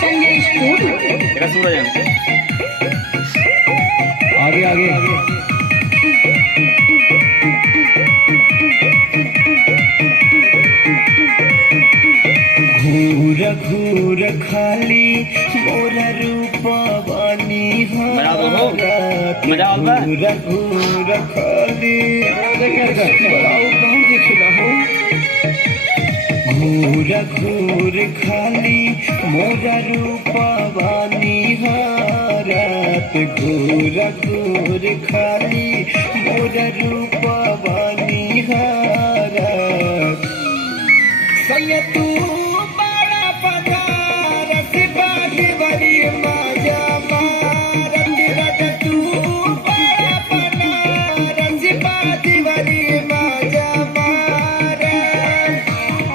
Sanjay studio. देखा सूरज आगे आगे घूर घूर खाली मोरा रूपवानी हारत मजा आता है? घूर घूर खाली घूर घूर खाली मोरा रूपवानी हारत घूर घूर खाली मोरा रूपवानी हारत सैया तू